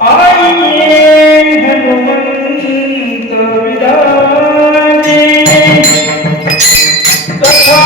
आइए हनुमंत विराजे तथा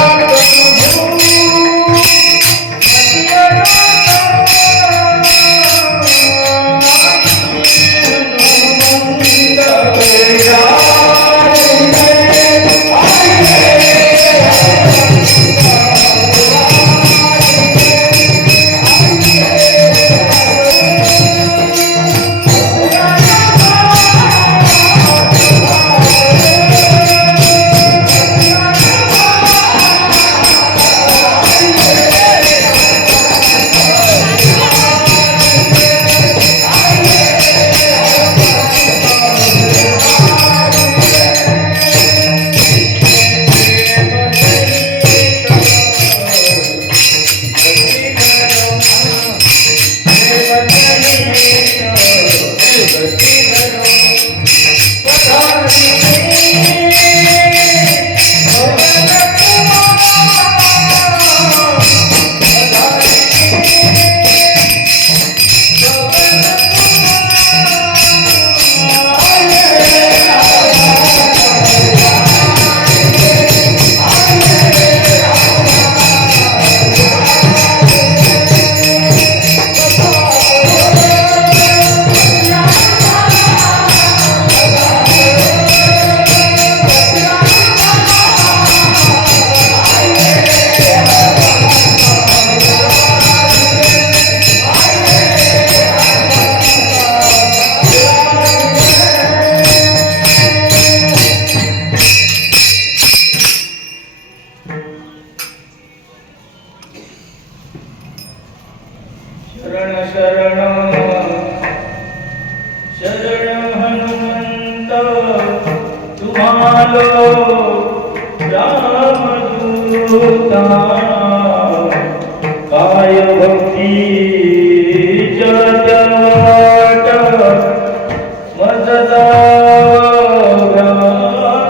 काय भक्ती जगवाट मजदा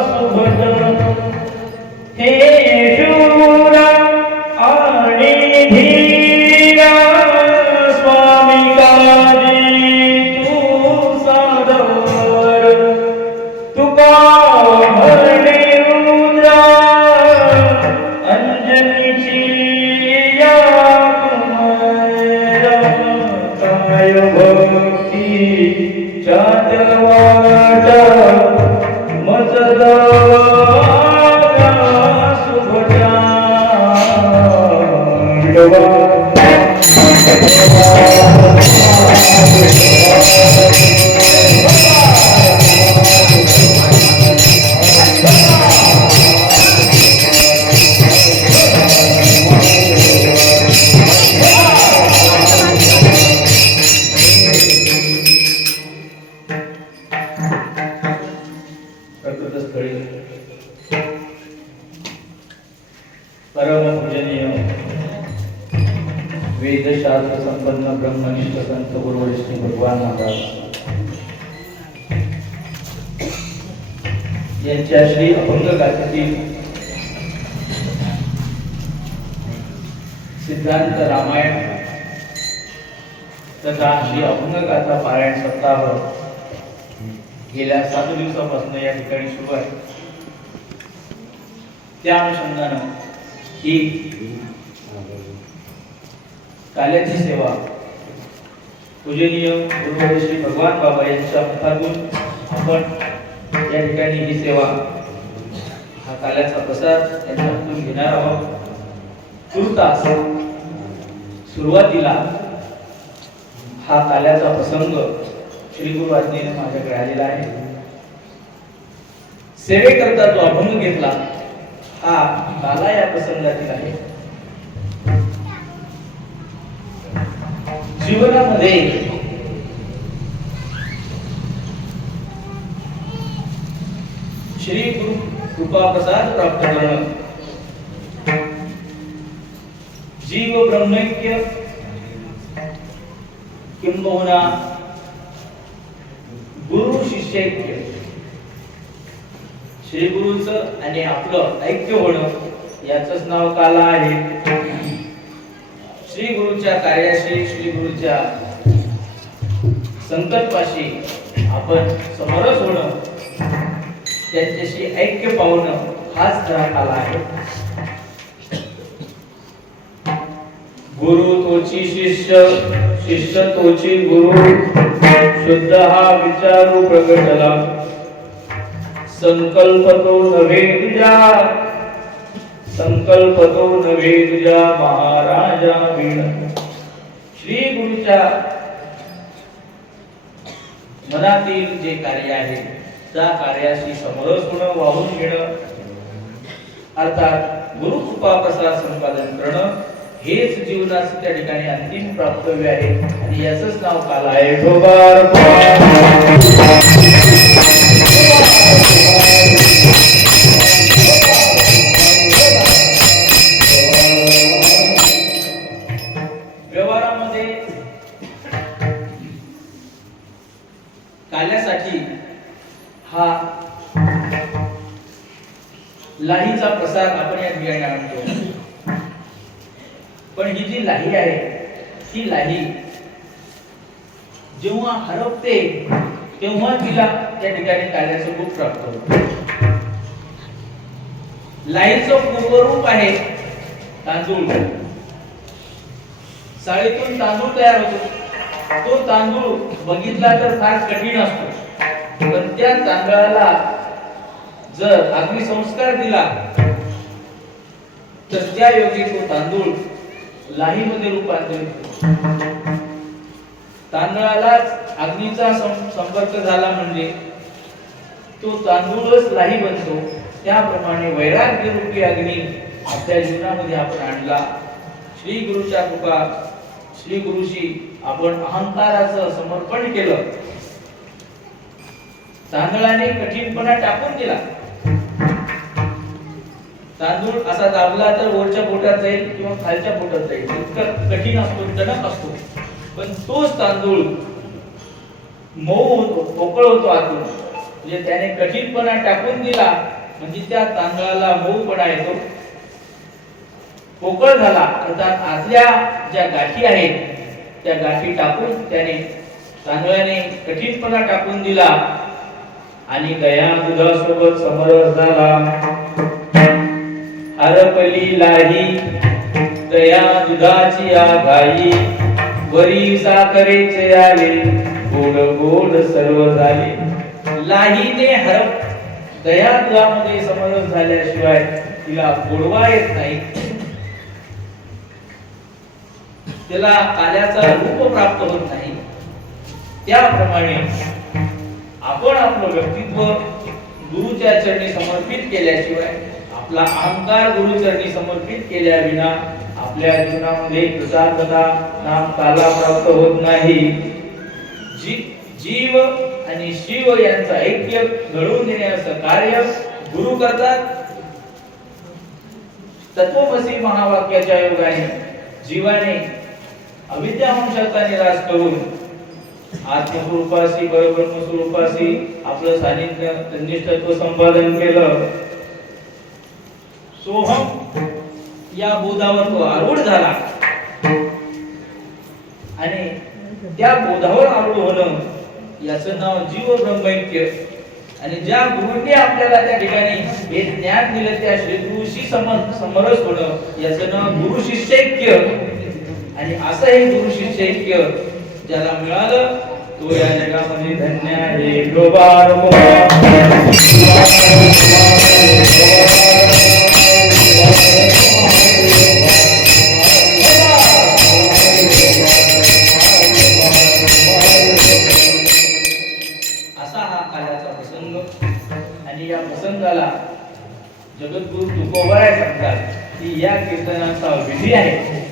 सुभज हे शूरा आणि धीरा स्वामी काजी तू सादर तुका भरणे रुद्रा अंजनीची या कुमारा काय भक्ती चातवाट मजदा सुभजा परम पूजनीय वेदशास्त्र संपन्न ब्रह्मनिष्ठ संत गुरुवरिष्ठ भगवान महाराज यांच्या श्री अभंग गाथेतील सिद्धांत रामायण तथा श्री अभंग गाथा पारायण सप्ताह गेल्या 7 दिवसापासून या ठिकाणी सुरू आहे. त्या अनुषंगाने ही काल्याची सेवा पूजनीय गुरुवर्य श्री भगवान बाबा यांच्या मुखातून आपण या ठिकाणी ही सेवा हा काल्याचा प्रसाद यांच्या हातून घेणार आहोत. तुर्तास सुरुवातीला हा काल्याचा प्रसंग श्री गुरु आज्ञेने माझ्याकडे आलेला आहे. सेवेकरता जो अभंग घेतला हा काला या प्रसंगातील आहे. जीवनामध्ये श्री गुरु कृपा प्रसाद प्राप्त करणं, जीव ब्रह्मैक्य किंबहुना गुरु शिष्यैक्य, श्री गुरुचं आणि आपलं ऐक्य होणं याचंच नाव काला आहे. श्री गुरुच्या कार्याशी, श्री गुरुच्या संकल्पाशी आपण समरस होणं, त्यांच्याशी ऐक्य पावणं हाच खरा काल आहे. गुरु तोची शिष्य, शिष्य तोची गुरु, शुद्ध हा विचारू प्रगटला. संकल्प तो नव्हे तुझ्या, संकल्प तो नव्हे तुझ्या महाराजा विण. श्री गुरुच्या मनातील जे कार्य आहे त्या कार्याशी समरस होणं, वाहून घेणं, अर्थात गुरु कृपा प्रसाद संपादन करणं हेच जीवनाचं त्या ठिकाणी अंतिम प्राप्तव्य आहे. आणि याचंच नाव काल आहे ढोबार. व्यवहारामध्ये काल्यासाठी हा लाहीचा प्रसाद आपण या ठिकाणी आणतो. पण ही जी लाही आहे ती लाही जेव्हा हरपते तेव्हा तिला त्या ठिकाणी काल्याचं रूप प्राप्त होतं. लाहीचं पूर्वरूप आहे तांदूळ. साळीतून तांदूळ तयार होतो. तो तांदूळ बघितला तर फार कठीण असतो, पण त्या तांदळाला जर अग्निसंस्कार दिला तर त्या योगी तो तांदूळ लाहीमध्ये रूपांतरित होतो. तांदळालाच अग्नीचा संपर्क झाला म्हणजे तो तांदूळच लाही बनतो. त्याप्रमाणे वैराग्य रूपी अग्नी आपल्या जीवनामध्ये आपण आणला. श्री गुरुच्या कृपा, श्री गुरुशी आपण अहंकाराचं समर्पण केलं. तांदळाने कठीणपणा टाकून दिला. तांदूळ असा दाबला तर वरच्या पोटात जाईल किंवा खालच्या पोटात जाईल, इतका कठीण असतो, टणक असतो. पण तोच तांदूळ मऊ होतो, पोकळ होतो आतून. म्हणजे त्याने कठीणपणा टाकून दिला म्हणजे त्या तांदळाला मऊपणा येतो, पोकळ झाला. अर्थात आतल्या ज्या गाठी आहेत त्या गाठी टाकून त्याने तांदळाने कठीणपणा टाकून दिला आणि दया दुधासोबत समरस झाला. हरपली लाही दया दुधाची आघाई, वरी साखरेचे आले गोड गोड सर्व झाले. लाहीने हरप दया दुधामध्ये समरस झाल्याशिवाय तिला गोडवा येत नाही, त्याला काल्याचा रूप प्राप्त होत नाही. त्याप्रमाणे आपण आपलं व्यक्तित्व गुरुच्या चरणी समर्पित केल्याशिवाय, आपला अहंकार गुरुचरणी समर्पित केल्या विना आपल्या जीवनामध्ये कृतार्थता नाम काला प्राप्त होत नाही. जीव आणि शिव यांचं ऐक्य घडवून देण्याचं कार्य गुरु करतात. तत्वमसी महावाक्याच्या योगाने जीवाने अविद्या अंशाचा निराश करून आत्मस्वरूपाशी परब्रह्म स्वरूपाशी आपलं सानिध्य तन्निष्ठत्व संपादन केलं. सोहम या बोधावर तो आरूढ झाला आणि त्या बोधावर आरूढ होणं याचं नाव जीव ब्रह्मैक्य. आणि ज्या गुरुने आपल्याला त्या ठिकाणी हे ज्ञान दिलं त्या श्री गुरुशी समरस होणं याचं नाव गुरु शिष्यैक्य. आणि असं हे गुरु शिष्यैक्य ज्याला मिळालं तो या जगामध्ये धन्य आहे. ढोबार असा हा काल्याचा प्रसंग. आणि या प्रसंगाला जगद्गुरु तुकोबाराय सांगतात की या कीर्तनाचा विधी आहे,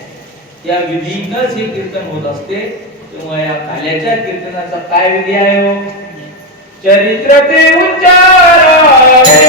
त्या विधीनच हे कीर्तन होत असते. तेव्हा या काल्याच्या कीर्तनाचा काय विधी आहे हो? चरित्र ते उच्चारावे,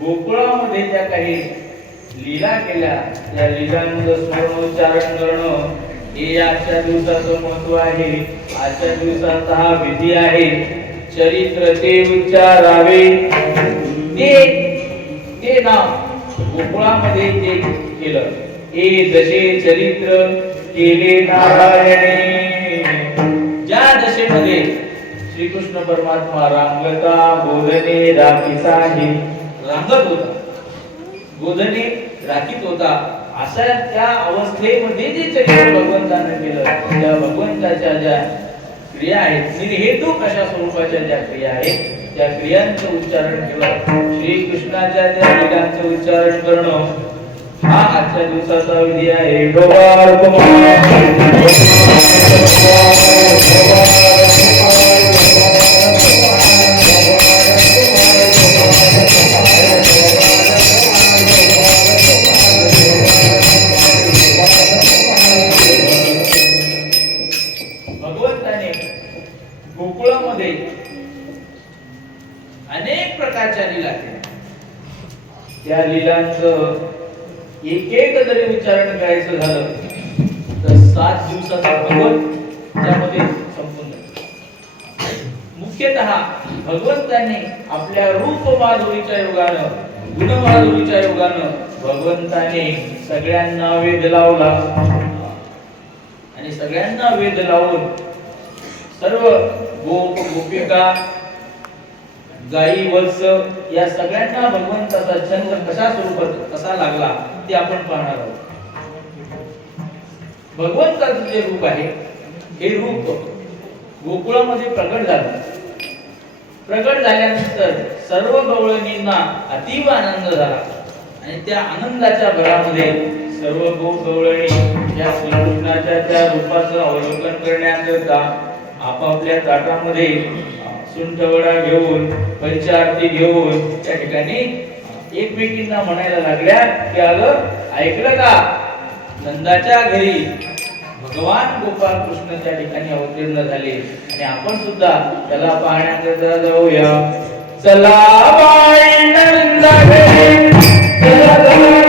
गोकुळामध्ये त्या काही लीला केल्या, त्या लीलांचं स्मरणोच्चारण करणं हे आजच्या दिवसाचं महत्व आहे. आजच्या दिवसाचा हा विधी आहे. चरित्र ते उच्चारावे, ते नाव गोकुळामध्ये ते केलं. हे जसे चरित्र केले नारायणे, ज्या दशेमध्ये श्रीकृष्ण परमात्मा रांगता बोधने राखीचाही रांगत होता, बोधने राखीत होता, अशा त्या अवस्थेमध्ये जे चरित्र भगवंताने केलं, त्या भगवंताच्या ज्या क्रिया आहेत, निर्हेतू कशा स्वरूपाच्या ज्या क्रिया आहेत, त्या क्रियांचं उच्चारण केलं. श्रीकृष्णाच्या त्या लीलांचं उच्चारण करणं हा आजच्या दिवसाचा विधी आहे. भगवंताने गोकुळामध्ये अनेक प्रकारच्या लीला केल्या. त्या लीलांचं एक एक जरी उच्चारण करायचं झालं तर 7 दिवसाचा भगवंत त्यामध्ये संपून जातो. मुख्यतः भगवंतांनी आपल्या रूप माधुरीच्या योगानं, गुण माधुरीच्या योगानं भगवंताने सगळ्यांना वेध लावला आणि सगळ्यांना वेध लावून सर्व गोप गोपिका गाई वत्स या सगळ्यांना भगवंताचा छंद कशा स्वरूपात कसा लागला ते आपण पाहणार आहोत. भगवंताचं जे रूप आहे हे रूप गोकुळामध्ये प्रकट झालं. प्रकट झाल्यानंतर सर्व गवळणींना अतीव आनंद झाला आणि त्या आनंदाच्या भरामध्ये सर्व गवळणी या श्रीकृष्णाच्या त्या रूपाचं अवलोकन करण्याकरता आपापल्या ताटामध्ये सुंठवडा घेऊन पंचारती घेऊन त्या ठिकाणी एकमेकींना म्हणायला लागल्या की अगं ऐकलं का, नंदाच्या घरी भगवान गोपाळ कृष्ण त्या ठिकाणी अवतीर्ण झाले आणि आपण सुद्धा त्याला पाहण्याकरता जाऊया. चला बाई नंदा घरी, चला चला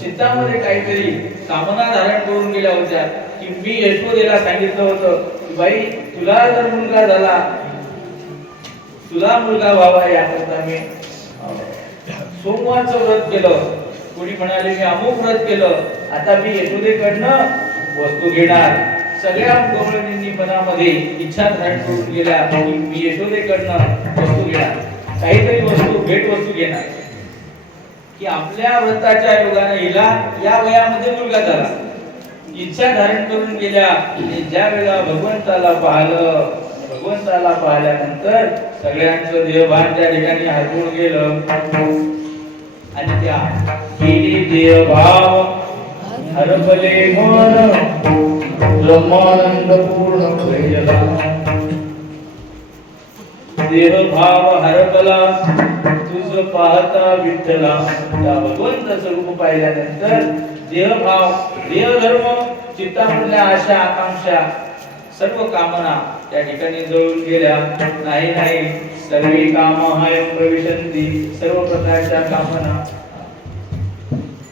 चित्तामध्ये काहीतरी कामना धारण करून गेल्या होत्या की मी यशोदेला सांगितलं होतं की बाई तुला जर मुलगा झाला, तुला मुलगा व्हावा याकरता मी सोमवारचं व्रत केलं, कोणी म्हणाले मी अमुक व्रत केलं, आता मी यशोदेकडनं वस्तू घेणार. सगळ्या गवळणींनी मनामध्ये इच्छा धारण करून गेल्या की मी यशोदेकडनं वस्तू घेणार, काहीतरी वस्तू भेट वस्तू घेणार. की आपल्या व्रताच्या योगाने हिला या वयामध्ये मुलगा झाला, इच्छा धारण करून गेल्या आणि ज्या वेळेला भगवंताला पाहिलं, भगवंताला पाहिल्यानंतर सगळ्यांचं देहभान त्या ठिकाणी हरपून गेलं आणि त्या गेली देहभाव हरपले मन ब्रह्मानंद पूर्ण भयला, देहभाव हरपला तुझ पाहता विठ्ठला. त्या भगवंताचं रूप पाहिल्यानंतर देहभाव, देहधर्म, चित्तामधल्या आशा आकांक्षा, सर्व कामना त्या ठिकाणी जळून गेल्या. नाही नाही, सर्व काम हयं प्रविशन्ति, सर्व प्रकारच्या कामना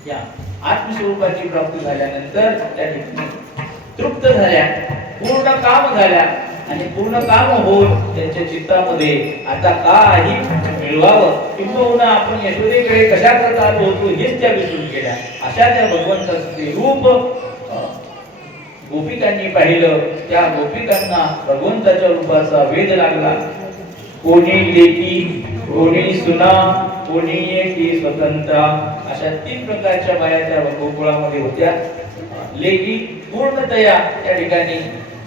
या आत्मस्वरूपाची प्राप्ती झाल्यानंतर त्या ठिकाणी तृप्त झाल्या, पूर्ण काम झाल्या आणि पूर्ण काम होऊन त्यांच्या चित्तामध्ये आता काही मिळवावं किंवा आपण यशोदेकडे कशा प्रकारे होतो हेच त्या विसरून गेल्या. अशा त्या भगवंताचं ते रूप गोपिकांनी पाहिलं. त्या गोपिकांना भगवंताच्या रूपाचा वेध लागला. कोणी लेकी, कोणी सुना, कोणी एकी स्वतंत्र, अशा 3 प्रकारच्या बाया त्या गोकुळामध्ये होत्या. लेकी पूर्णतया त्या ठिकाणी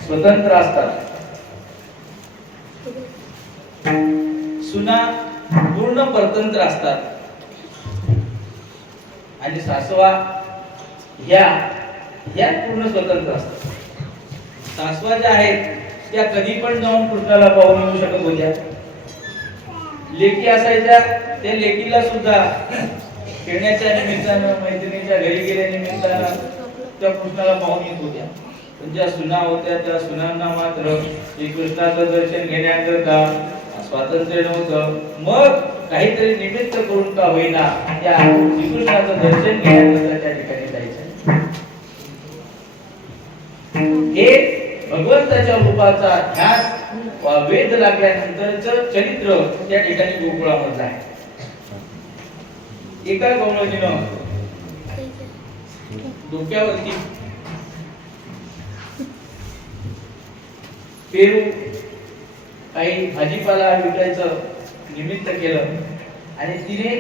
स्वतंत्र असतात, सुना पूर्ण परतंत्र असतात आणि सासवा ह्या पूर्ण स्वतंत्र असतात. सासवा ज्या आहेत त्या कधी पण जाऊन कृष्णाला पाहून येऊ शकत होत्या. लेकी असायच्या, त्या लेकीला सुद्धा खेळण्याच्या निमित्तानं, मैत्रिणीच्या घरी गेल्या निमित्तानं त्या कृष्णाला पाहून येत होत्या. पण ज्या सुना होत्या त्या सुनांना मात्र श्रीकृष्णाचं दर्शन घेण्याकरता स्वातंत्र्य नव्हतं. मग काहीतरी निमित्त करून का होईना त्या श्रीकृष्णाचं दर्शन घेण्याकरता त्या ठिकाणी जायचं. हे भगवंताच्या रूपाचा ध्यास वेध लागल्यानंतरचं चरित्र त्या ठिकाणी गोकुळामधलं आहे. एका गवळणीनं डोक्यावरती पेरू काही भाजीपाला विकायचं निमित्त केलं आणि तिने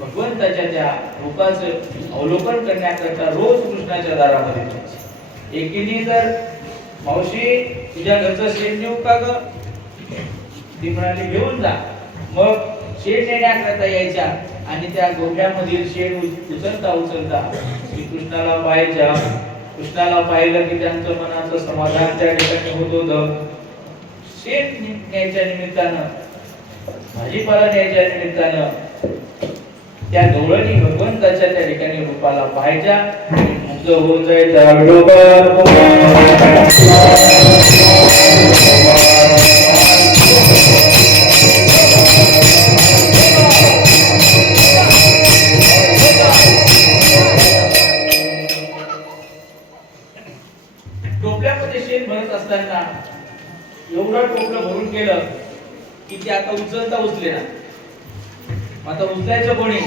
भगवंताच्या त्या रूपाचं अवलोकन करण्याकरता रोज कृष्णाच्या दारामध्ये जायची. एकीने तर मावशी तुझ्या घरचं शेण नेऊ का ग? ती म्हणाली घेऊन जा. मग शेण नेण्याकरता यायच्या आणि त्या गोठ्यामधील शेण उचलता उचलता श्रीकृष्णाला पाहायच्या. कृष्णाला पाहिलं की त्यांचं मनाचं समाधान त्या ठिकाणी होत होतं. शेण न्यायच्या निमित्तानं, भाजीपाला न्यायच्या निमित्तानं त्या गवळणी भगवंताच्या त्या ठिकाणी रूपाला पाहायच्या. मुग्ध होऊन जायचा. टोपल्यामध्ये शेण भरत असताना एवढं टोपलं भरून गेलं की ते आता उचलता उचले ना. आता उचलायचं कोणी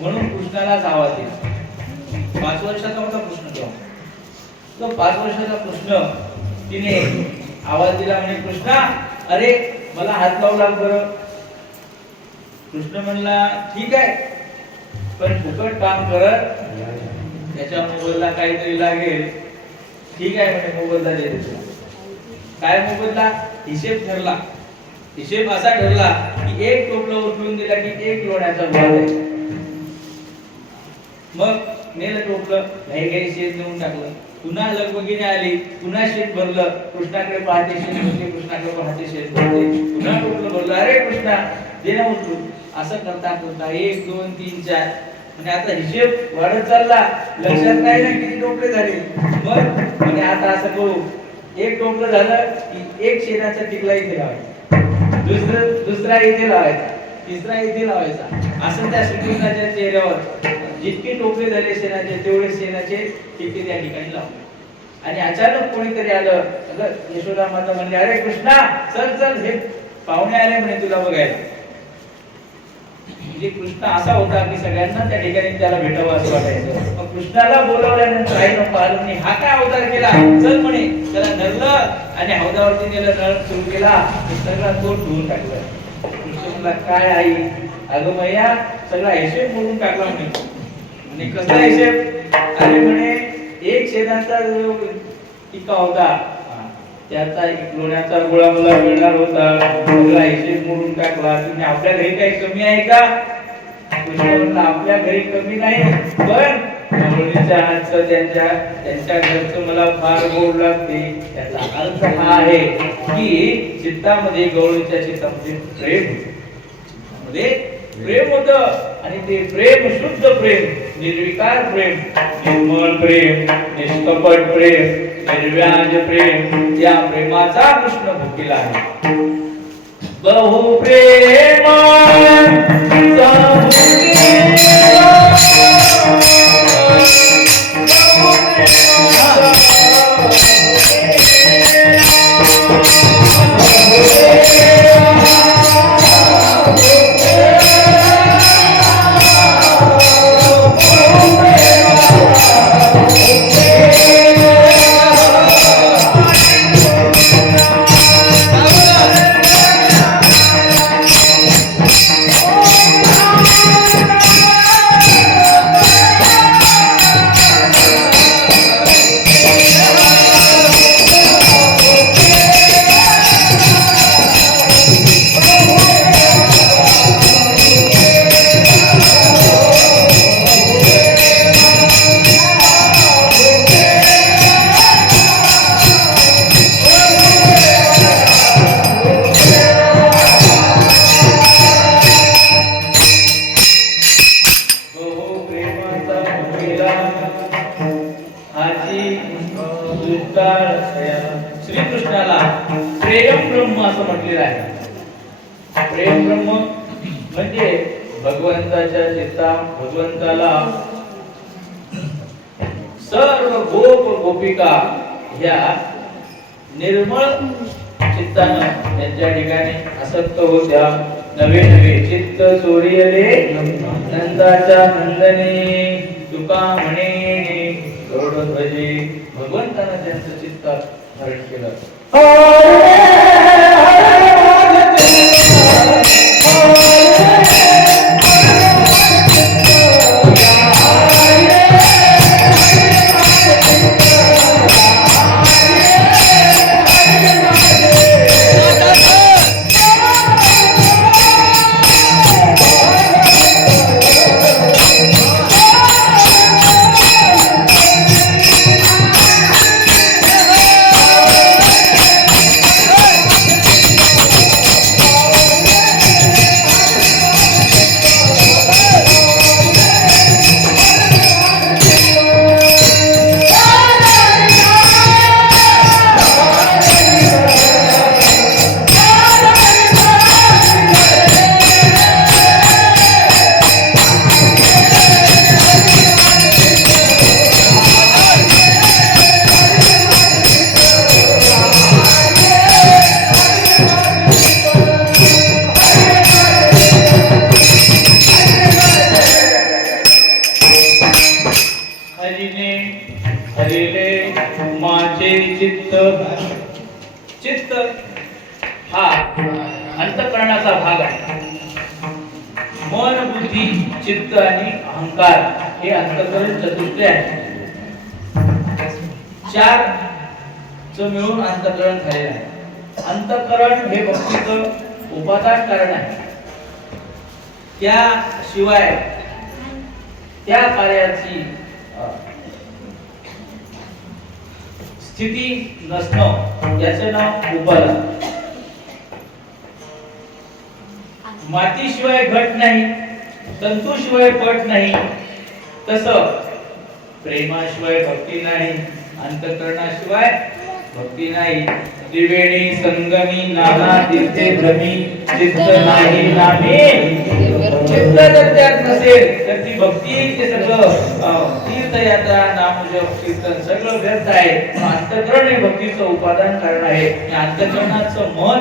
म्हणून कृष्णालाच आवाज दिला. 5 वर्षाचा होता कृष्ण तेव्हा. तो 5 वर्षाचा कृष्ण तिने आवाज दिला म्हणे कृष्णा अरे मला हात लावू लाग बरं. कृष्ण म्हणला ठीक आहे पण फुकट काम करत त्याच्या मोबाईलला काहीतरी लागेल. ठीक आहे म्हणे मोबदला देतो. काय मोबदला? हिशेब ठरला. हिशेब असा ठरला की 1 टोपलं उचलून दिला की 1 लोण्याचा गोळा द्यायचा. मग नेलं टोपलं, घाई शेत नेऊन टाकलं. पुन्हा लगबगीने आली, पुन्हा शेत भरलं. कृष्णाकडे पाहते शेत भरते, कृष्णाकडे पाहते शेत भरते. पुन्हा टोपलं भरलं. अरे कृष्णा दे ना उचलून. असं करता करता 1 2 3 4 म्हणजे आता हिशेब वाढत चालला. लक्षात नाही ना किती टोपले झाले. मग म्हणजे आता असं करू 1 टोपलं झालं की 1 शेणाचा टिकला इथे लावायचा, दुसरा इथे लावायचा, तिसरा इथे लावायचा. असं त्या श्रीकृष्णाच्या चेहऱ्यावर जितके टोपले झाले शेणाचे तेवढे शेणाचे टिके त्या ठिकाणी लावले. आणि अचानक कोणीतरी आलं. यशोदा माता म्हणली अरे कृष्णा चल चल हे पाहुणे आले म्हणे तुला बघायला. म्हणजे कृष्ण असा होता की सगळ्यांना त्या ठिकाणी त्याला भेटावं असं वाटायचं. मग कृष्णाला बोलावल्यानंतर आई नको आलं म्हणे हा काय अवतार केला. चल म्हणे त्याला धरलं आणि हौदावरती नेलं, नळ सुरू केला, सगळा तोड धुवून टाकलं. कृष्ण म्हणला काय आई अगं मैया सगळा हिशेब मोडून टाकला म्हणे. आणि कसला हिशेब? अरे म्हणे एक शेणाचा जो टिका होता त्याचा एक लोण्याचा गोळा मला मिळणार होता, सगळा हिशेब मोडून टाकला. तुम्ही आपल्या घरी काही कमी आहे का? आपल्या घरी कमी नाही, पण गवळणीच्या हातचं त्यांच्या घरचं मला फार गोड लागते. त्याचा अर्थ हा आहे की चित्तामध्ये गवळणीच्या चित्तामध्ये प्रेम होत आणि ते प्रेम शुद्ध प्रेम, निर्विकार प्रेम, निर्मळ प्रेम, निष्कपट प्रेम, निर्व्याज प्रेम, या प्रेमाचा कृष्ण भोगीला आहे. बहु प्रेम श्रीकृष्णाला प्रेम ब्रह्म असं म्हटलेलं आहे. प्रेम ब्रह्म म्हणजे भगवंताच्या चित्ता, भगवंताला सर्व गोप गोपिका ह्या निर्मळ चित्तानं त्यांच्या ठिकाणी आसक्त होत्या. नवे नवे चित्त चोरियले नंदाच्या नंदनी, तुका म्हणे गरुडध्वजे. भगवंतानं त्यांचं चित्त हरण केलं. चित्त हा अंतःकरणाचा भाग आहे. मन, बुद्धी, चित्त आणि अहंकार हे अंतःकरण चतुष्टय आहे. चार च मिळून अंतःकरण झालेलं आहे. अंतःकरण हे भक्तीचं उपादान कारण आहे. त्याशिवाय त्या कार्याची स्थिती नसणं याचं नाव उपादान. मातीशिवाय घट नाही, तंतूशिवाय पट नाही, तसं प्रेमाशिवाय भक्ती नाही, अंतःकरणाशिवाय भक्ती नाही. त्रिवेणी संगमी नाना तीर्थे भ्रमी, चित्त नाही नामी. चित्त जर त्यात नसेल तर ती भक्ती ते सगळं तीर्थयात्रा नामजप कीर्तन सगळं व्यर्थ आहे. अंतःकरण हे भक्तीचं उपादान कारण आहे. या अंतःकरणाचं मन,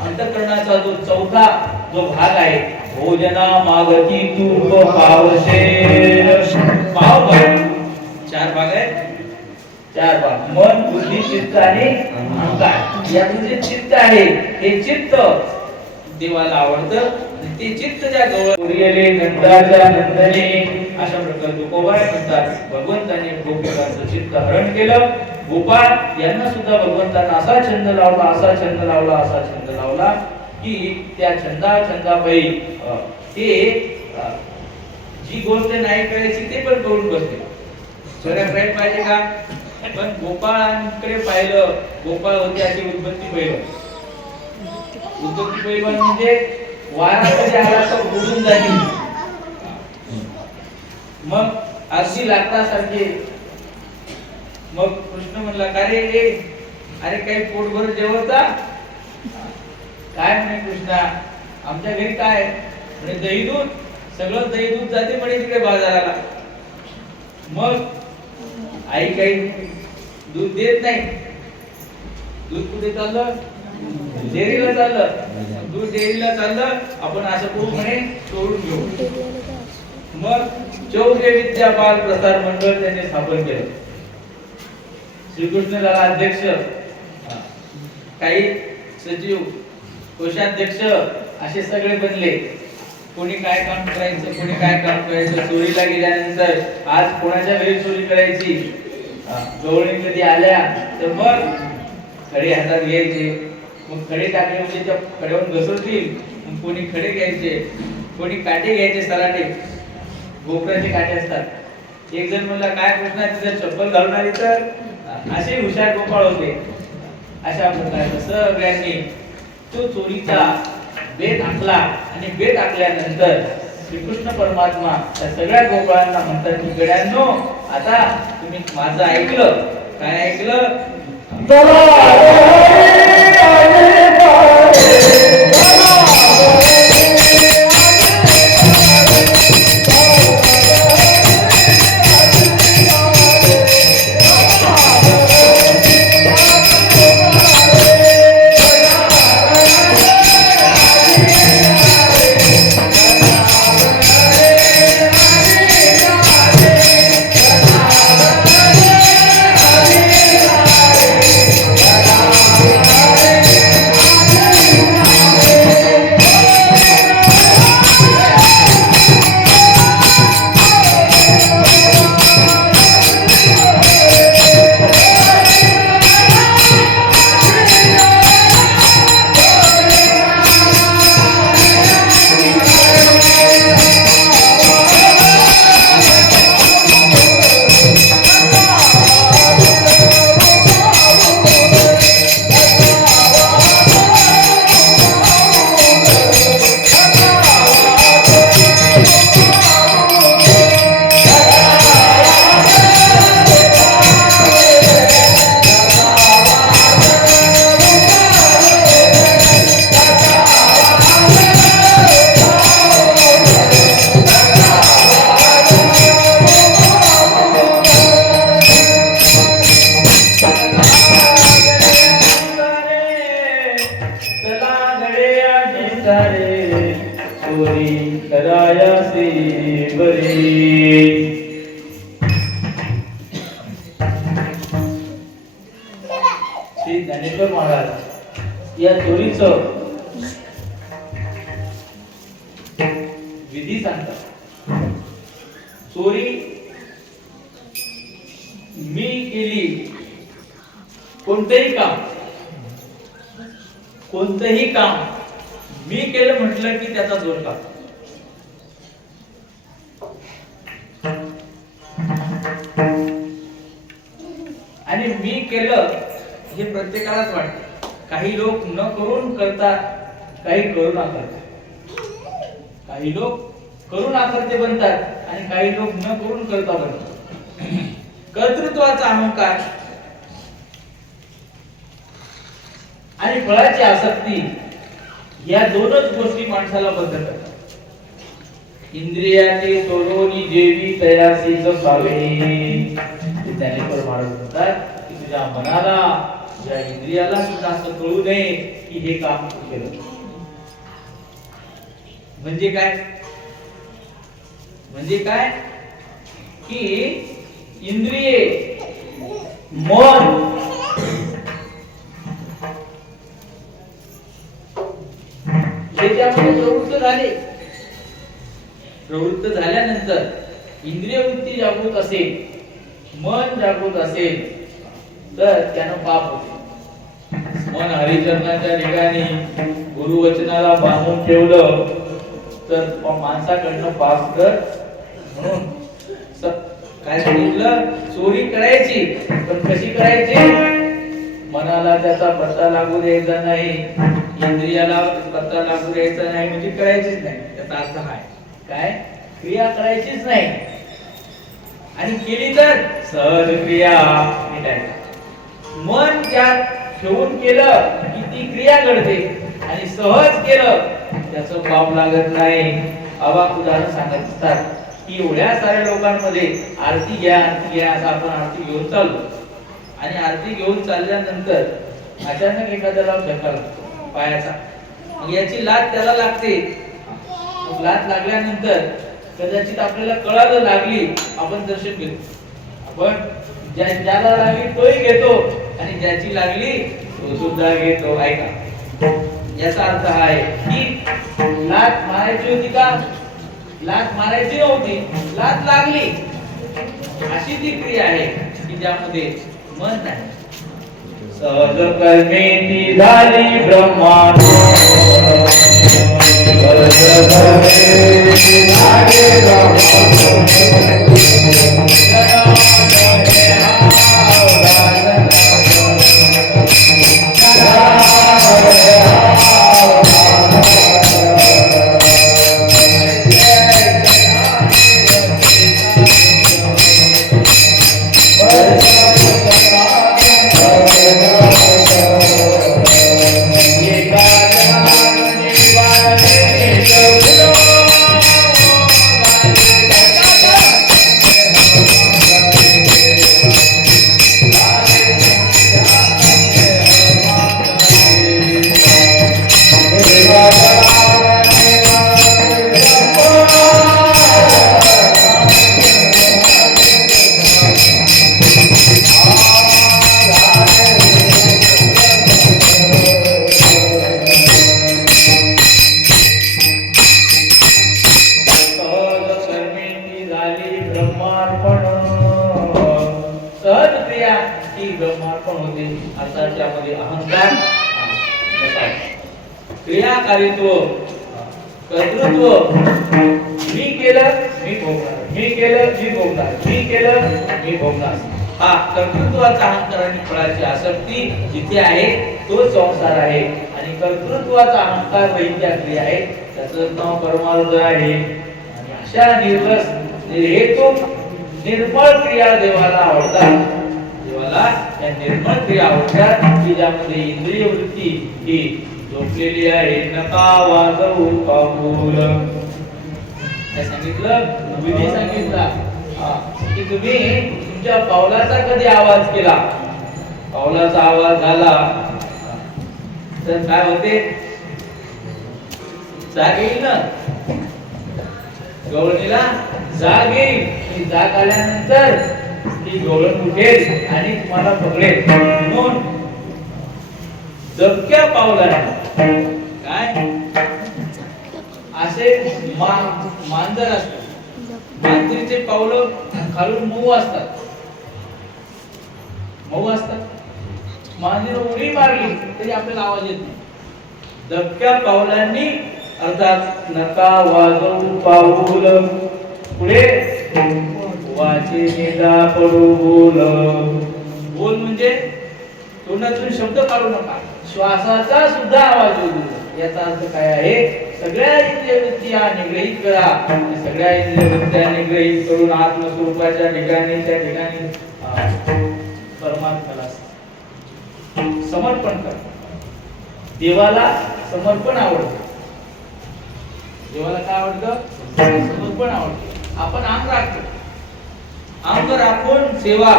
अंतःकरणाचा जो चौथा जो भाग आहे, भोजना मागती तूप पावशे. पाव चार भाग आहेत. चार भाग मन, बुद्धी, चित्त आणि अहंकार. यातून जे चित्त आहे हे चित्त देवाला आवडतं आणि ते चित्त त्या गवळले नंदाच्या नंदने अशा प्रकारे तुकोबाई म्हणतात भगवंताने गोपिकांचं चित्त हरण केलं. गोपाळ यांना सुद्धा भगवंतांना असा छंद लावला की त्या छंदाबाई ते जी गोष्ट नाही करायची ते पण करून बसले. सोऱ्या करायला पाहिजे का? पण गोपाळांकडे पाहिलं. गोपाळ होते अशी उद्बत्ती पहिलं. उद्बत्ती पहिलं म्हणजे वारा कधी आला तर उडून जाईल. मग अशी लागतासारखे. मग कृष्ण म्हणला का रे अरे काही पोटभर जेवता काय म्हणे कृष्णा आमच्या घरी काय म्हणजे दही दूध सगळं दही दूध जाते म्हणे तिकडे बाजाराला. मग आई काही दूध देत नाही. दूध कुठे चाललं? डेअरीला चाललं. दूध डेअरीला चाललं. आपण असं करू म्हणे सोडून घेऊ. मग चौर्य विद्या बाल प्रसार मंडळ त्यांनी स्थापन केलं. श्रीकृष्ण झाला अध्यक्ष. काही सचिव कोषाध्यक्ष असे सगळे बनले. कोणी काय काम करायचं कोणी काय काम करायचं. चोरीला गेल्यानंतर आज कोणाच्या घरी चोरी करायची गवळणी कधी आल्या तर मग खडे हातात घ्यायचे. मग खडे टाकले म्हणजे त्या खड्यावर घसरतील. मग कोणी खडे घ्यायचे कोणी काटे घ्यायचे. सराटे गोपराचे काटे असतात. एक जण म्हणला काय कृष्णा जर चप्पल घालून आली तर असे हुशार गोपाळ होते. अशा प्रकारे सगळ्यांनी तो चोरीचा बेत आखला आणि बेत आखल्यानंतर श्रीकृष्ण परमात्मा त्या सगळ्या गोपाळांना म्हणतात की गड्यांनो आता तुम्ही माझं ऐकलं. काय ऐकलं? श्री ज्ञानेश्वर महाराज या चोरीचं विधी सांगतात. चोरी मी केली कोणतेही काम मी केलं म्हटलं की त्याचा दोष लागतो. आणि मी केलं हे प्रत्येकालाच वाटतं. काही लोक न करून करतात, काही करून आकरतात. काही लोक करून आकरते बनतात आणि काही लोक न करून करता बनतात. कर्तृत्वाचा अहंकार आणि फळाची आसक्ती या दोनच गोष्टी माणसाला बद्ध करतात. इंद्रियाचे सोडोनी जेवी तयासीच भावे. ज्ञानेश्वर महाराज म्हणतात की तुझ्या मनाला तुझ्या इंद्रियाला सुद्धा असं कळू नये की हे काम तू केलं. म्हणजे काय की इंद्रिये मन हे निवृत्त झाल्यानंतर इंद्रिय वृत्ती जागृत असेल, मन जागृत असेल, तर त्यानं पाप होते. मन हरिचरणाच्या ठिकाणी गुरुवचनाला बांधून ठेवलं तर माणसाकडनं पाप कर. म्हणून काय सांगितलं, चोरी करायची पण कशी करायची, मनाला त्याचा पत्ता लागू द्यायचा नाही, इंद्रियाला पत्ता लागू द्यायचा नाही, म्हणजे करायचीच नाही. त्याचा अर्थ आहे काय, क्रिया करायचीच नाही, आणि केली तर सहज क्रिया मिटायची. मन त्यात ठेवून केलं की ती क्रिया घडते, आणि सहज केलं त्याचं पाप लागत नाही. अवाक उदाहरण सांगत असतात की एवढ्या साऱ्या लोकांमध्ये आरती घ्या असं आपण आरती घेऊन चाललो, आणि आरती घेऊन चालल्यानंतर अचानक एखाद्याला धक्का लागतो पायाचा, मग याची लात त्याला लागते. मग लात लागल्यानंतर कदाचित आपल्याला कळालं लागली, आपण दर्शन घेतो. आपण ज्याला लागली तोही घेतो, आणि ज्याची लागली तो सुद्धा घेतो. ऐका, याचा अर्थ आहे की लात मारायची होती का, लात मारायची नव्हती, लात लागली, अशी ती क्रिया आहे की ज्यामध्ये मन नाही. सहज कर्मे ती झाली ब्रह्मांड, सहज कर्मे ती झाली ब्रह्मांड. क्रियाकारित्व, कर्तृत्व, मी केलं मी भोगणार, मी केलं मी भोगणार, मी केलं मी भोगणार, हा कर्तृत्वाचा अहंकार आणि फळाची आसक्ती जिथे आहे तो संसार आहे. आणि कर्तृत्वाचा अहंकार वैद्या क्रिया आहे, त्याचं नाव परमार्थ आहे. आणि अशा निर्रस निर्हेतुक निर्मळ क्रिया देवाला आवडतात. देवाला या निर्मळ क्रिया आवडतात की ज्यामध्ये इंद्रिय वृत्ती ही झोपलेली आहे. नका वाजवू पाऊल, काय सांगितलं, विधी सांगितला की तुम्ही तुमच्या पावलाचा कधी आवाज केला, पावलाचा आवाज झाला तर काय होते, जाग येईल ना, गवळणीला जाग येईल. जाग आल्यानंतर ती गवळण उठेल आणि तुम्हाला पकडेल. म्हणून दबक्या पावलाने काय असे मांजर असतात, मांजरीचे पावलं खालून मऊ असतात, मऊ असतात. मांजर उडी मारली तरी आपल्याला आवाज येत नाही. दबक्या पावलांनी अर्थात नका वाजवू पाऊल, पुढे वाचे निदा पडू बोल. बोल म्हणजे तोंडातून शब्द काढू नका, श्वासाचा सुद्धा आवाज येऊ नका. याचा अर्थ काय आहे, सगळ्या इंद्रिय वृत्त्या निग्रहित करा. सगळ्या इंद्रिय वृत्त्या निग्रहित करून आत्मस्वरूपाच्या ठिकाणी त्या ठिकाणी परमार्थाला समर्पण करा. देवाला समर्पण आवडतं. देवाला काय आवडतं, समर्पण आवडतं. आपण अंग राखतो, अंग राखून सेवा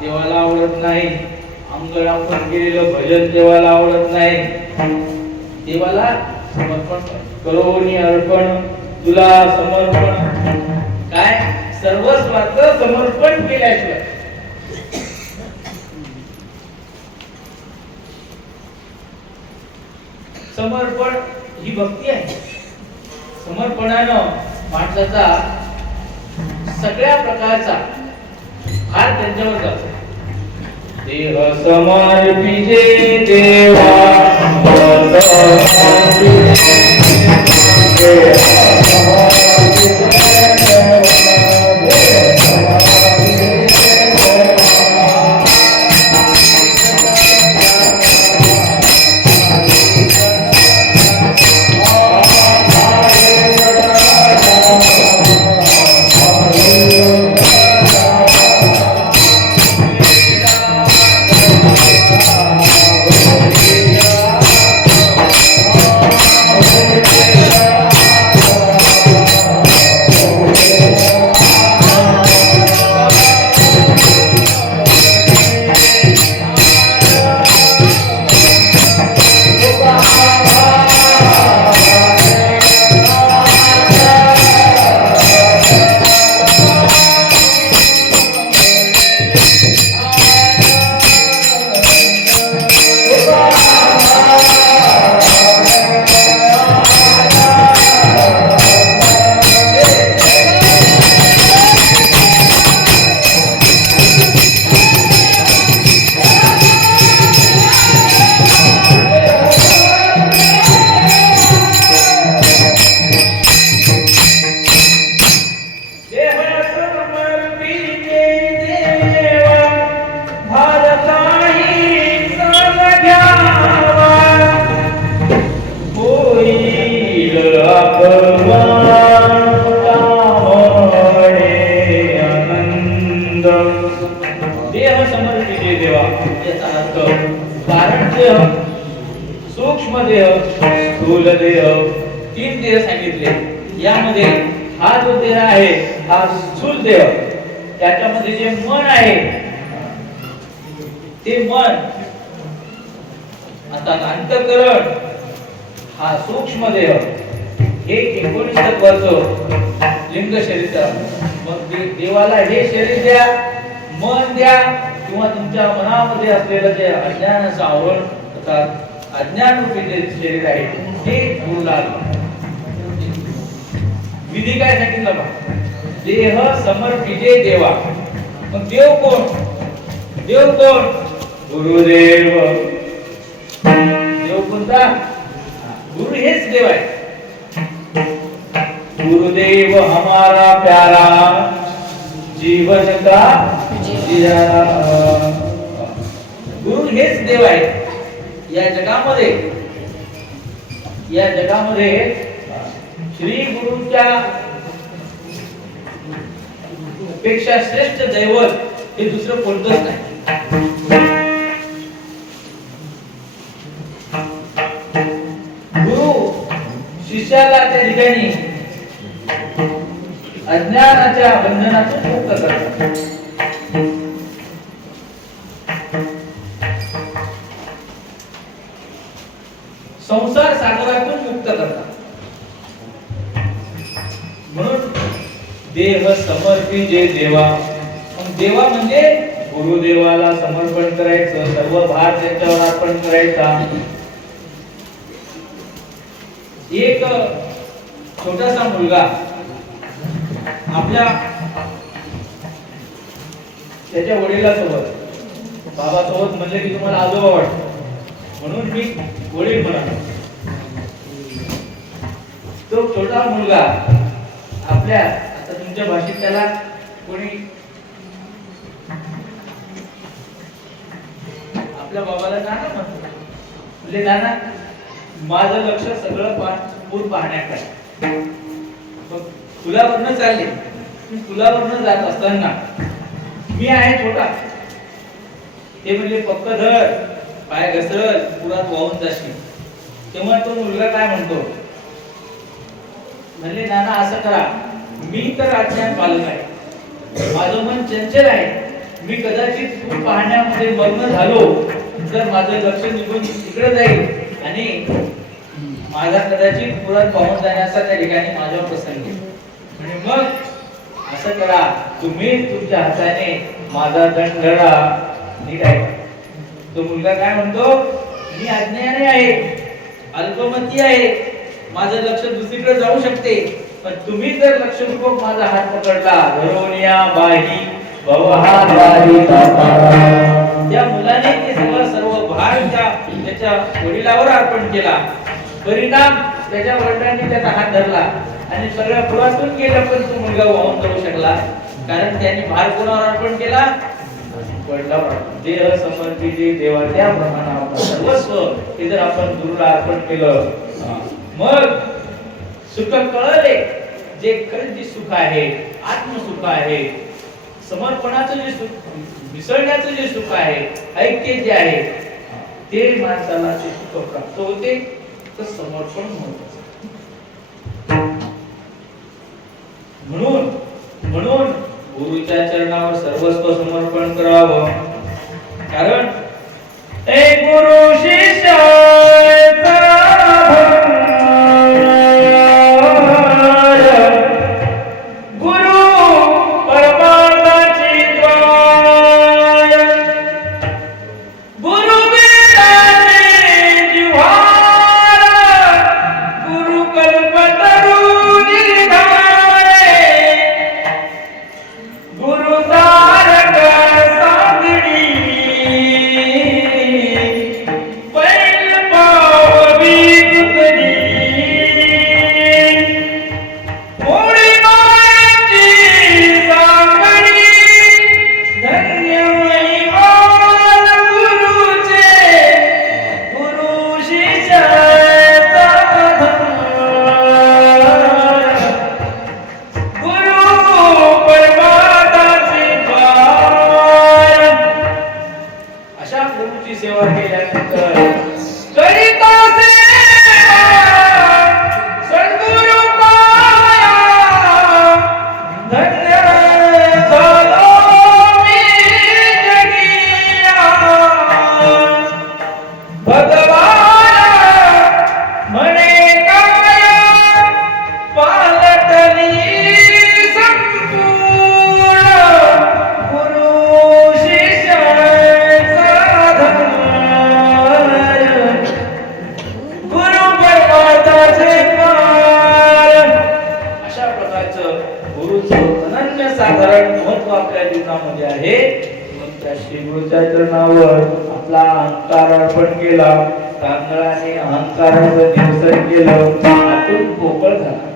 देवाला आवडत नाही. अंग राखून केलेलं भजन देवाला आवडत नाही. देवाला समर्पण करोनी अर्पण तुला समर्पण, काय सर्वस्वाचं समर्पण केल्याशिवाय. समर्पण ही भक्ती आहे. समर्पणानं माणसाचा सगळ्या प्रकारचा भार त्यांच्यावर जातो. देह समर्पिजे देवा देह समर्पिते देवा याचा अर्थ कारण देह, सूक्ष्म देह, स्थूल देह, तीन देह सांगितले. यामध्ये हा जो देह आहे हा स्थूल देह, त्याच्यामध्ये जे मन आहे ते मन, आता अंतःकरण हा सूक्ष्म देह, हे 19 तत्वाचं लिंग शरीर. मग देवाला हे शरीर द्या, मन द्या, किंवा तुमच्या मनामध्ये असलेलं जे अज्ञानाचं आवरण अर्थात अज्ञान रूपी जे शरीर आहे ते दूर लागलं. विधी काय सांगितलं बा? देह समर्पिते देवा. मग देव कोण? देव कोण? गुरुदेव. देव कोणता? गुरु हेच देव आहे. गुरुदेव हमारा प्यारा जीवन का जियारा. गुरु हेच देव आहे. या जगामध्ये श्री गुरुच्या पेक्षा श्रेष्ठ दैवत हे दुसरं कोणतंच नाही. गुरु शिष्याला त्या ठिकाणी अज्ञानाच्या बंधनातून मुक्त करतात. संसार सागरातून मुक्त करतात. म्हणून देह समर्पिते देवा. देवा म्हणजे गुरुदेवाला समर्पण करायचं, सर्व भार त्यांच्यावर अर्पण करायचा. एक छोटासा मुलगा आपल्या त्याच्या वडिलांसोबत, बाबासोबत म्हणले की तुम्हाला आजोबा वाटतं, म्हणून मी वडील म्हणालो. तो छोटा मुलगा आपल्या, आता तुमच्या भाषेत त्याला कोणी आपल्या बाबाला नाना म्हणतो. म्हणजे नाना, माझं लक्ष सगळं पूर पाहण्याकडे. पुलावरनं चालले, पुलावरनं जात असताना मी आहे छोटा, ते म्हणजे पक्क धर, पाय घसरल, पुरात वाहून जाशील. तेव्हा तो मुलगा काय म्हणतो? म्हणले नाना असं करा, मी तर अज्ञान पालक आहे, माझं मन चंचल आहे, मी कदाचित पूर पाहण्यामध्ये मग्न झालो तर माझं लक्ष निघून तिकडे जाईल आणि माझा कदाचित पुरात वाहून जाण्याचा त्या ठिकाणी माझ्यावर प्रसंग येईल. आणि मग असं करा, तुम्ही तुमच्या हाताने माझा दंड धरा. नीट आहे. तो मुलगा काय म्हणतो? मी अज्ञानी आहे, अल्पमती आहे, माझं लक्ष दुसरीकडे जाऊ शकते, पण तुम्ही जर लक्षपूर्वक माझा हात पकडला, धरोनिया बाही भवहारी त्या मुलाने ते सर्व भार त्याच्या वडिलावर अर्पण केला. परिणाम त्याच्या वडिलांनी त्याचा हात धरला आणि सगळ्या पुरातून गेला, पण तो मुलगा वाहून जाऊ शकला. कारण त्यांनी भार कोणावर अर्पण केला? वडिलावर. देह समर्पित देवा त्याप्रमाणे आपलं सर्वस्व हे जर आपण गुरुला अर्पण केलं, मग सुख कळले. जे खरं जे सुख आहे, आत्मसुख आहे, समर्पणाचं जे सुख, मिसळण्याचं जे सुख आहे, ऐक्य जे आहे, ते माणसाला ते सुख प्राप्त होते. तर समर्पण महत्वाचं. म्हणून गुरुच्या चरणावर सर्वस्व समर्पण करावं. कारण एक गुरु शिष्याचा आपला अहंकार अर्पण केला. तांदळाने अहंकाराचं निरसन केलं. आतून पोकळ झाला.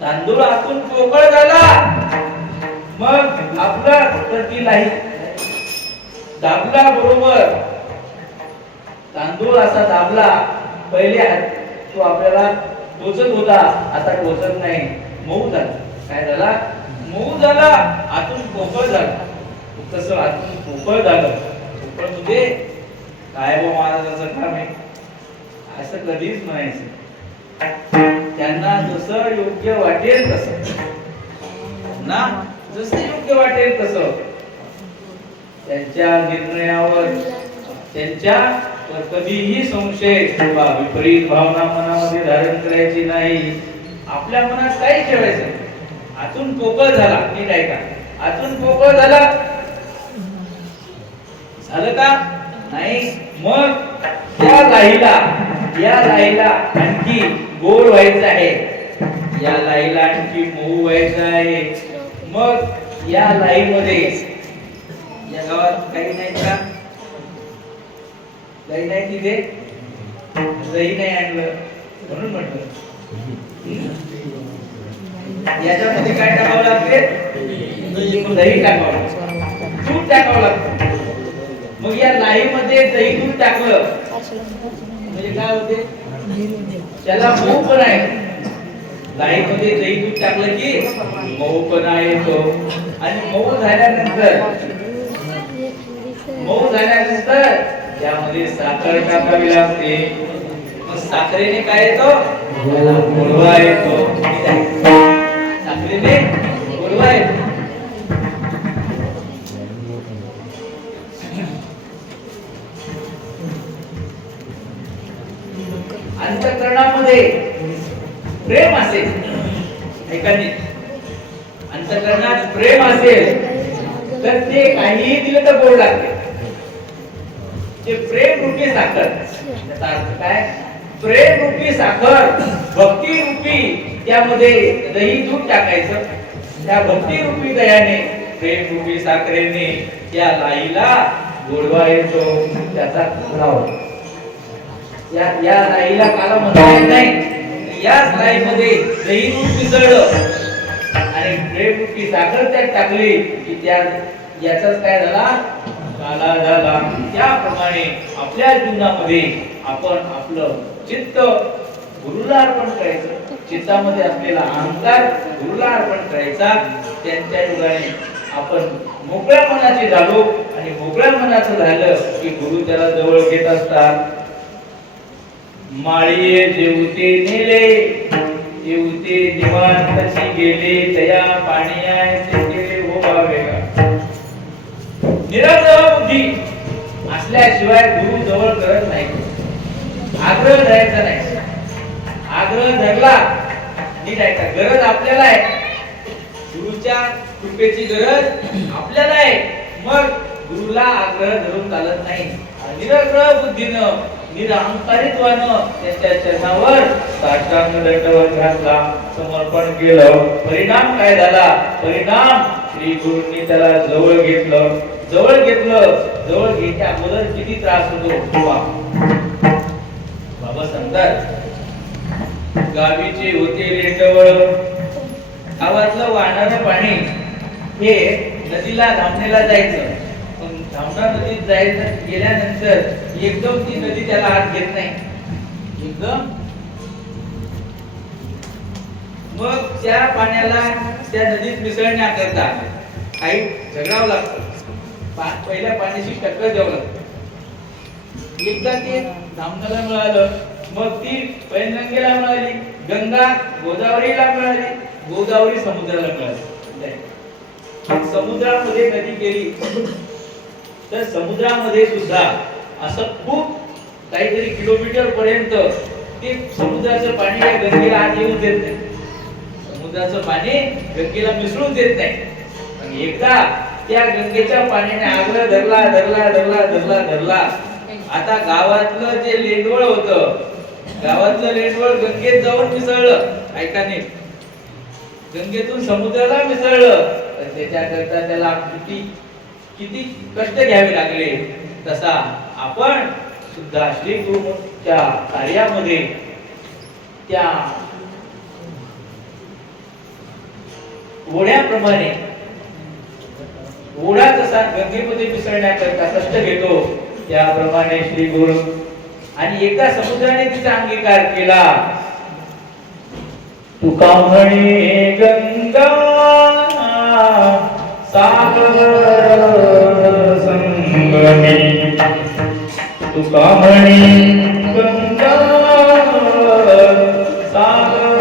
तांदूळ आतून पोकळ झाला. मग आपला प्रतिलाही दाबला बरोबर. तांदूळ असा दाबला. पहिले तो आपल्याला टोचत होता, आता टोचत नाही, मऊ झाला. काय झाला? मऊ झाला. आतून पोकळ झाला. तसं आतून पोकळ झालं. पोकळ म्हणजे काय बा महाराजांचं काम आहे असं कधीच म्हणायचं. त्यांना जसं योग्य वाटेल तसं, ना जसं योग्य वाटेल तसं त्यांच्या निर्णयावर, त्यांच्या कधीही संशय किंवा विपरीत भावना मनामध्ये धारण करायची नाही. आपल्या मनात काही ठेवायचं नाही. आतून पोकळ झाला. नीट ऐका. आतून पोकळ झाला. झालं का? नाही. मग या लाईला आणखी गोड व्हायचं आहे. या लाईला आणखी मऊ व्हायचं आहे. मग या लाईमध्ये या गावात काही नाही का? काही नाही तिथे दही नाही आणलं म्हणून म्हटलं. याच्यामध्ये काय टाकावं लागते? दही टाकावं लागतं. दूध टाकावं लागतं. मग या लाईमध्ये दही दूध टाकलं म्हणजे काय होते? त्याला मऊ पण आहे. लाईमध्ये दही दूध टाकलं की मऊ पण येतो. आणि मऊ झाल्यानंतर त्यामध्ये साखर टाकावी लागते. मग साखरेने काय येतो? गोडवा येतो. साखरेने गोडवा येतो. अंतःकरणामध्ये प्रेम असेल, ऐकाने अंतःकरणात प्रेम असेल तर ते काहीही दिलं तर गोड लागते. ते प्रेम रूपी साखर. त्याचा अर्थ काय? प्रेम रूपी साखर, भक्ती रूपी त्यामध्ये दही दूध टाकायचं. त्या भक्ती रूपी दह्याने, प्रेम रूपी साखरेने या लाईला गोडवा येतो. त्याचा लाव या लाईला काला म्हणता येत नाही. याच लाईमध्ये दही दूध मिसळलं आणि प्रेम रूपी साखर त्यात टाकली की त्या याचाच काय झाला, काला झाला. त्याप्रमाणे आपल्या जीवनामध्ये आपण आपलं चित्त गुरुला अर्पण करायचं. चित्तामध्ये असलेला अहंकार गुरुला अर्पण करायचा. त्यांच्या योगाने आपण मोकळ्या मनाचे झालो आणि मोकळ्या मनाचं झालं की गुरु त्याला जवळ घेत असतात. माळीये जेवते नेले, जेवते निवांतची गेले, तया पाणीयाचे केले हो बावेगा. निरंतर बुद्धी असल्याशिवाय गुरु जवळ करत नाही. आग्रह धरायचा नाही. आग्रह धरला नीट ऐका, गरज आपल्याला आहे. गुरुच्या कृपेची गरज आपल्याला आहे. मग गुरुला आग्रह धरून चालत नाही. निरग्रह बुद्धीनं, निरहंकारित्वानं त्याच्या चरणावर साष्टांग दंडवत घातला, समर्पण केलं. परिणाम काय झाला? परिणाम श्री गुरूंनी त्याला जवळ घेतलं. जवळ घेण्याच्या अगोदर किती त्रास होतो. बाबा सांगतात, गावीचे होते रेटवळ, गावातलं वाहणारं पाणी हे नदीला धामणीला जायचं. पण धामणा नदीत जायचं गेल्यानंतर एकदम ती नदी त्याला आत घेत नाही. एकदम मग त्या पाण्याला त्या नदीत मिसळण्याकरता काही झगडावं लागतं. पहिल्या पाण्याशी टक्कर द्यावं लागतं. एकदा ते धामणाला मिळालं, मग ती पैनगंगेला मिळाली, गंगा गोदावरीला मिळाली, गोदावरी समुद्राला मिळाली. समुद्रामध्ये नदी गेली तर समुद्रामध्ये सुद्धा असं खूप काहीतरी किलोमीटर पर्यंत ते समुद्राचं पाणी या गंगेला आत येऊ देत नाही. समुद्राचं पाणी गंगेला मिसळून देत नाही. आणि एकदा त्या गंगेच्या पाण्याने आग्रह धरला. आता गावातलं जे लेंडवळ होतं, गावातलं लेंडवळ गंगेत जाऊन मिसळलं. ऐका नीट, गंगेतून समुद्राला मिसळलं. त्याच्याकरता त्याला किती कष्ट घ्यावे लागले. तसा आपण सुद्धा श्री गुरुच्या कार्यामध्ये त्या ओढ्याप्रमाणे, ओढा जसा गंगेमध्ये मिसळण्याकरता कष्ट घेतो, त्याप्रमाणे श्री गुरु. आणि एकदा समुद्राने तिचा अंगीकार केला. तुका म्हणे गंगा सागर संगमी, तुका म्हणे गंगा सागर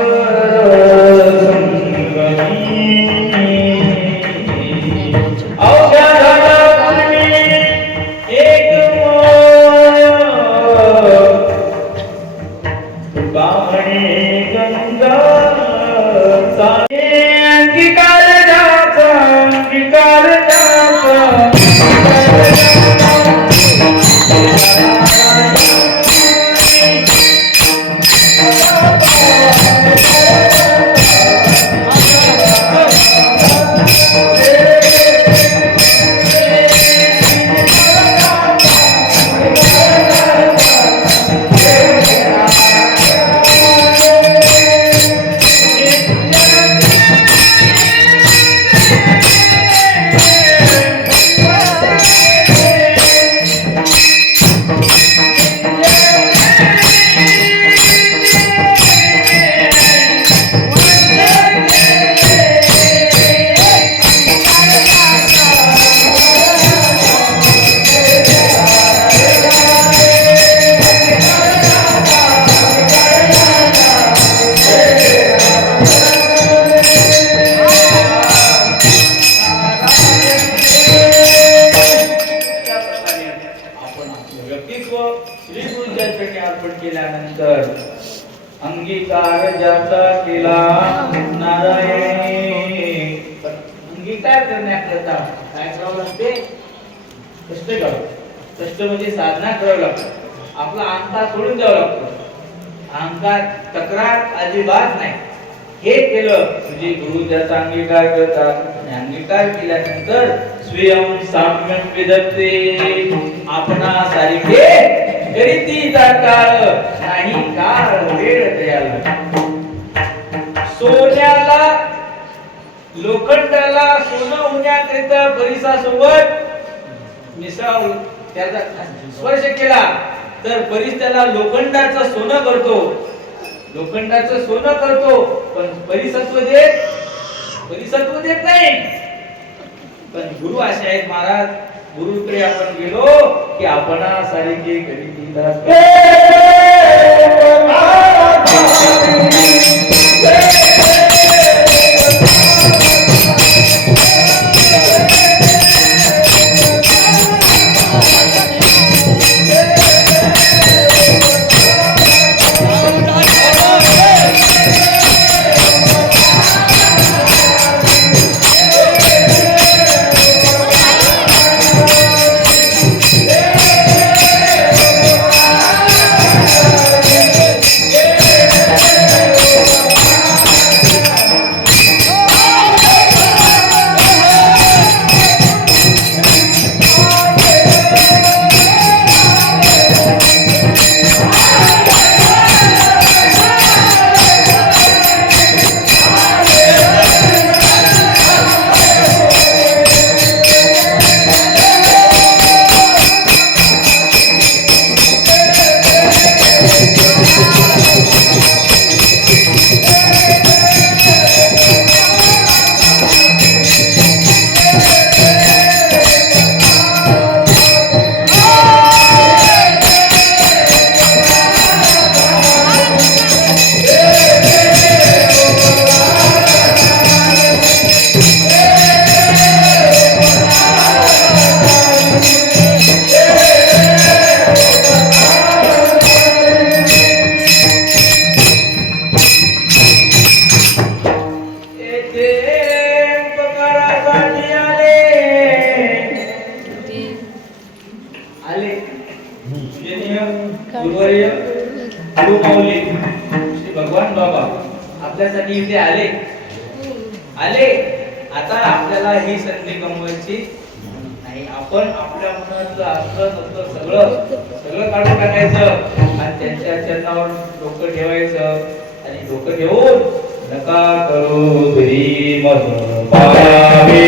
संगमी, अवघ्या जगात एक माया, तुका म्हणे गंगा अंगीकार जाता, अंगीकार जाता. अंगीकार ज्याचा केला नारायणी. अंगीकार करण्याकरता काय करावं लागते? कष्ट करावं. कष्ट म्हणजे साधना करावं लागतं. आपला अहंकार सोडून द्यावा लागतो. अहंकार, तक्रार अजिबात नाही. हे केलं म्हणजे गुरु त्याचा अंगीकार करतात. आणि अंगीकार केल्यानंतर स्वयं साम्यम विदते, आपणा सारखे करीती तात्काळ, नाही काळ वेळ दयाल. सोन्याला लोखंडाला सोनं होण्याकरिता परिसासोबत मिसळून त्याचा स्पर्श केला तर परिस त्याला लोखंडाचं सोनं करतो, लोखंडाचं सोनं करतो, पण परिसत्व देत नाही. पण गुरु असे आहेत महाराज, गुरुकडे आपण गेलो की आपणा सारखे करीती भगवान बाबा आपल्यासाठी इथे आले. आता आपल्याला ही संधी गमवायची नाही. आपण आपल्या मनातलं असलं सगळं काढून टाकायचं आणि त्यांच्या चरणावर डोकं ठेवायचं आणि डोकं ठेवून नका करू तरी मग पायावे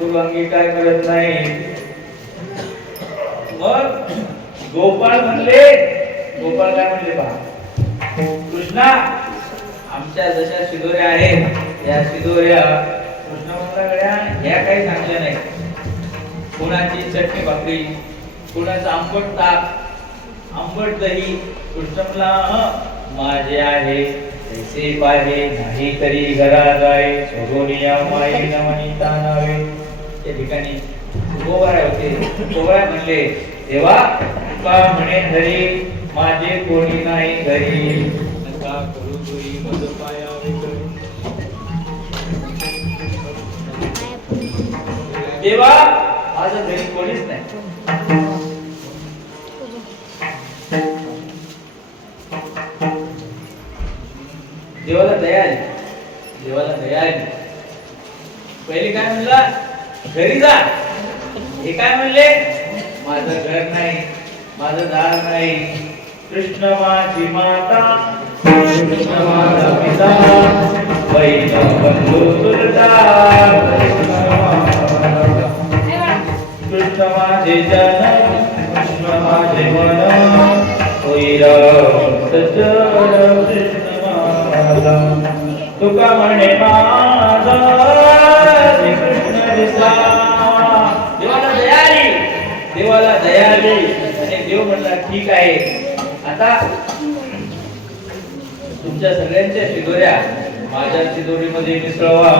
गुरु अंगीकार करत नाही. मग गोपाळ काय म्हणले पहा, कृष्णा आमच्या जशा शिदोऱ्या आहेत या शिदोऱ्या कृष्णा मंगळागड्या ह्या काही चांगल्या नाही. कोणाची चटणी भाकरी, कोणाचं आंबट ताक, आंबट दही कृष्णला माझे आहे तैसे पाहे नाही तरी घरा जाय सोगोनिया माई नमनिता नावे. त्या ठिकाणी गोवराय होते. गोवराय म्हणले देवा तुका म्हणे धरी माझे कोणी नाही घरी नका करू तुरी मज पायावे देवा आज घरी कोणीच नाही. देवाला दया आली. देवाला दया आली. पहिले काय म्हणला, घरी जा. हे काय म्हणले, माझं घर नाही, माझं दार नाही. कृष्ण माझी माता, कृष्ण माझा पिता, बहीण बंधू चुलता. कृष्ण माझे जन, कृष्ण माझे मन, होई राम सज्जन कृष्ण माझा. तुका म्हणे माझा कृष्ण दिसला. देवाला दया आली. देवाला दया आली आणि देव म्हणला ठीक आहे, आता तुमच्या सगळ्यांच्या शिदोऱ्या माझ्या शिदोरीमध्ये मिसळवा.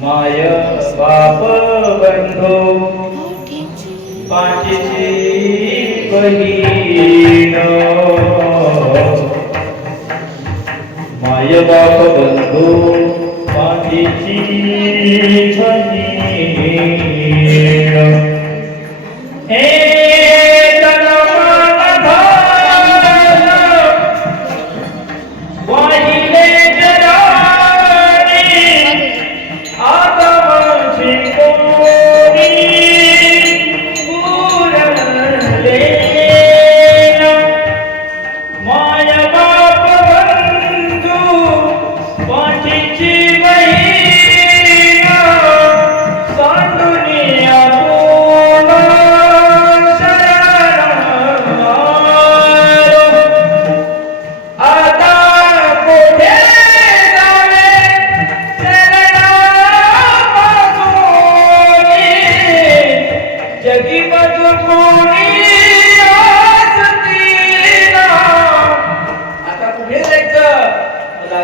माय बाप बंधू पाठीची बहीण. माय बाप बंधू पाठीची बहीण. हे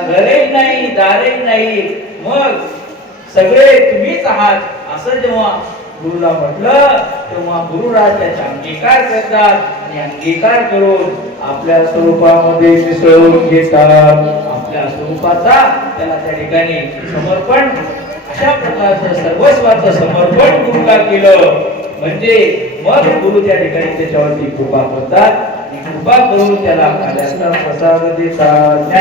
घरही नाही, दारही नाही, मग सगळे तुम्हीच आहात असं जेव्हा गुरुला म्हटलं, तेव्हा गुरुराज त्याचा अंगीकार करतात आणि अंगीकार करून आपल्या स्वरूपामध्ये मिसळून घेतात. आपल्या स्वरूपाचा त्याला त्या ठिकाणी समर्पण, अशा प्रकारचं सर्वस्वाचं समर्पण गुरुला केलं म्हणजे मग गुरु त्या ठिकाणी त्याच्यावरती कृपा करतात. कृपा करून त्याला खाल्याचा प्रसाद देतात.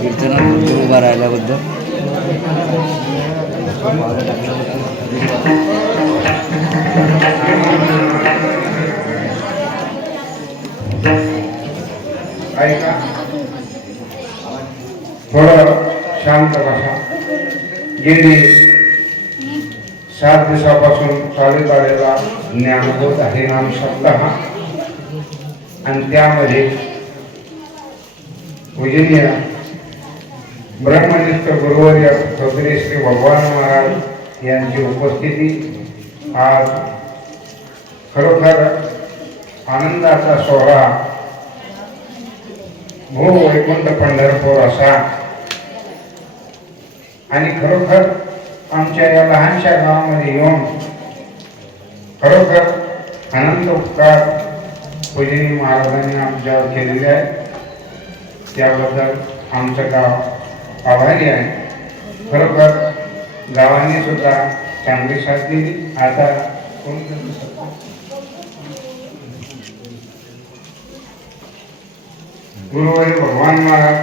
कीर्तनात उभा राहिल्याबद्दल ऐका, थोडं शांत बसा. गेली 7 दिवसापासून चालत आलेला ज्ञानबोध आहे नाम सप्ताह, आणि त्यामध्ये पूजनीय ब्रह्मनिष्ठ गुरुवर्य चौधरी श्री भगवान महाराज यांची उपस्थिती आज खरोखर आनंदाचा सोहळा भू वैकुंठ पंढरपूर असा, आणि खरोखर आमच्या या लहानशा गावामध्ये येऊन खरोखर अनंत उपकार पूजनीय महाराजांनी आमच्यावर केलेले आहे. त्याबद्दल आमचं गाव आभारी आहे. खरोखर गावाने सुद्धा चांगली साथ दिली. आता गुरुवारी भगवान महाराज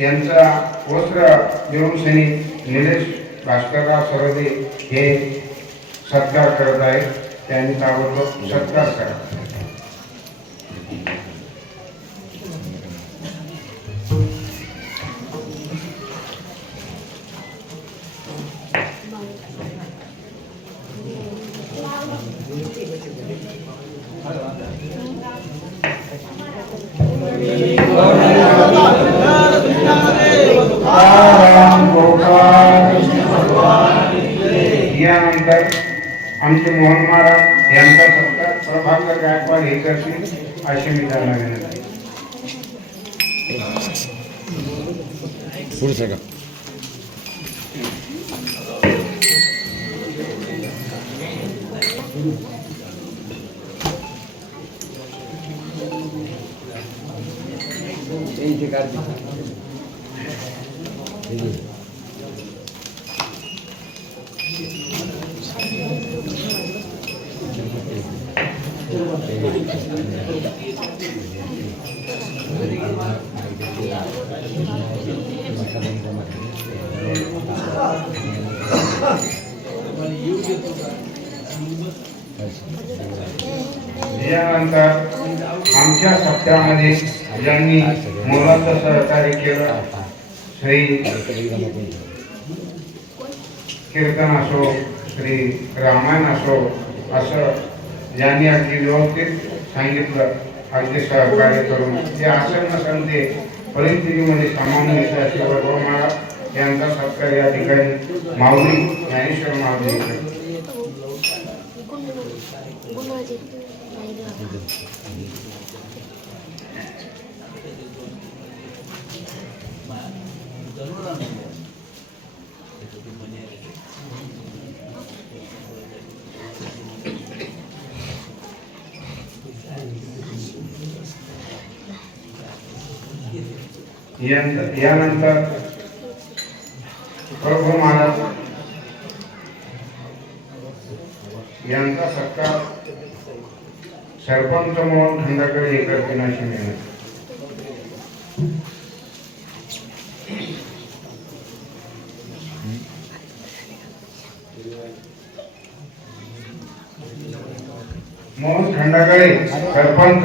यांचा वस्त्र देऊन शनी निलेश भास्करराव सरदे हे सत्कार करत आहेत. त्यांनी ताबडतोब सत्कार करा. यानंतर आमचे मोहन महाराज यांचा सत्कार प्रभाकर गायकवाड हे करतील अशी मी त्यांना विनंती. पुढचं का यानंतर आमच्या सप्त्यामध्ये ज्यांनी मोलाचं सहकार्य केलं, श्री कीर्तन असो, श्री रामायण असो, असं ज्यांनी अगदी व्यवस्थित सांगितलं, अगदी सहकार्य करून ते असं नसन ते परिस्थितीमध्ये सामावून घेतलं असे वैभव महाराज यांचा सत्कार या ठिकाणी माऊली ज्ञानेश्वर माऊली यानंतर प्रभू महाराज यांचा सत्कार सरपंच म्हणून खंडाकडे हे करतील अशी विनंती. मोहन खंडाकडे सरपंच